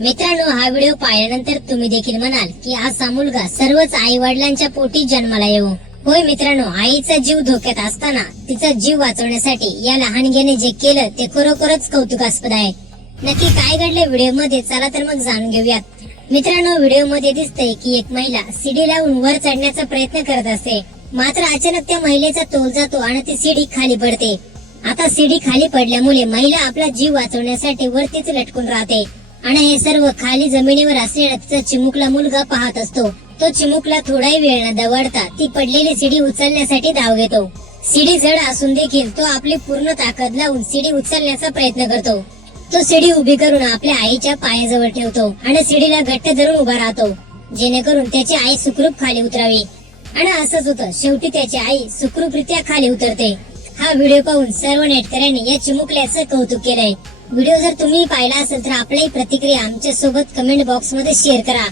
मित्रांनो, हा व्हिडिओ पाहिल्यानंतर तुम्ही देखील म्हणाल की असा मुलगा सर्वच आई वडिलांच्या पोटी जन्माला येऊ. होय मित्रांनो, आईचा जीव धोक्यात असताना तिचा जीव वाचवण्यासाठी या लहानग्याने जे केलं ते खरोखरच कौतुकास्पद आहे. नक्की काय घडले व्हिडिओ मध्ये, चला तर मग जाणून घेऊयात. मित्रांनो, व्हिडिओ मध्ये दिसतंय की एक महिला सीडी लावून वर चढण्याचा प्रयत्न करत असते. मात्र अचानक त्या महिलेचा तोल जातो आणि ती सीडी खाली पडते. आता सीडी खाली पडल्यामुळे महिला आपला जीव वाचवण्यासाठी वरतीच लटकून राहते आणि हे सर्व खाली जमिनीवर असलेला तिचा चिमुकला मुलगा पाहत असतो. तो चिमुकला थोडाही वेळ न दवडता ती पडलेली सीडी उचलण्यासाठी धाव घेतो. सीडी जड असून देखील तो आपली पूर्ण ताकद लावून सीडी उचलण्याचा प्रयत्न करतो. तो सीडी उभी करून आपल्या आईच्या पायाजवळ ठेवतो आणि सीडीला घट्ट धरून उभा राहतो, जेणेकरून त्याची आई सुखरूप खाली उतरावी. आणि असंच होतं. शेवटी त्याची आई सुखरूपरित्या खाली उतरते. हा व्हिडिओ पाहून सर्व नेटकऱ्यांनी या चिमुकल्याचं कौतुक केलंय. व्हिडिओ जर तुम्ही पाहिला असेल तर आपली प्रतिक्रिया आमच्या सोबत कमेंट बॉक्स मध्ये शेअर करा.